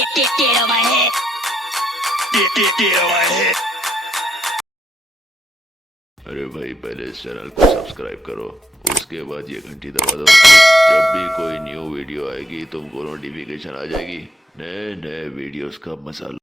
Get on my head. Get on my head. अरे भाई पहले इस चैनल को सब्सक्राइब करो, उसके बाद ये घंटी दबा दो। जब भी कोई न्यू वीडियो आएगी तुमको नोटिफिकेशन आ जाएगी। नए नए वीडियोस का मजा लो।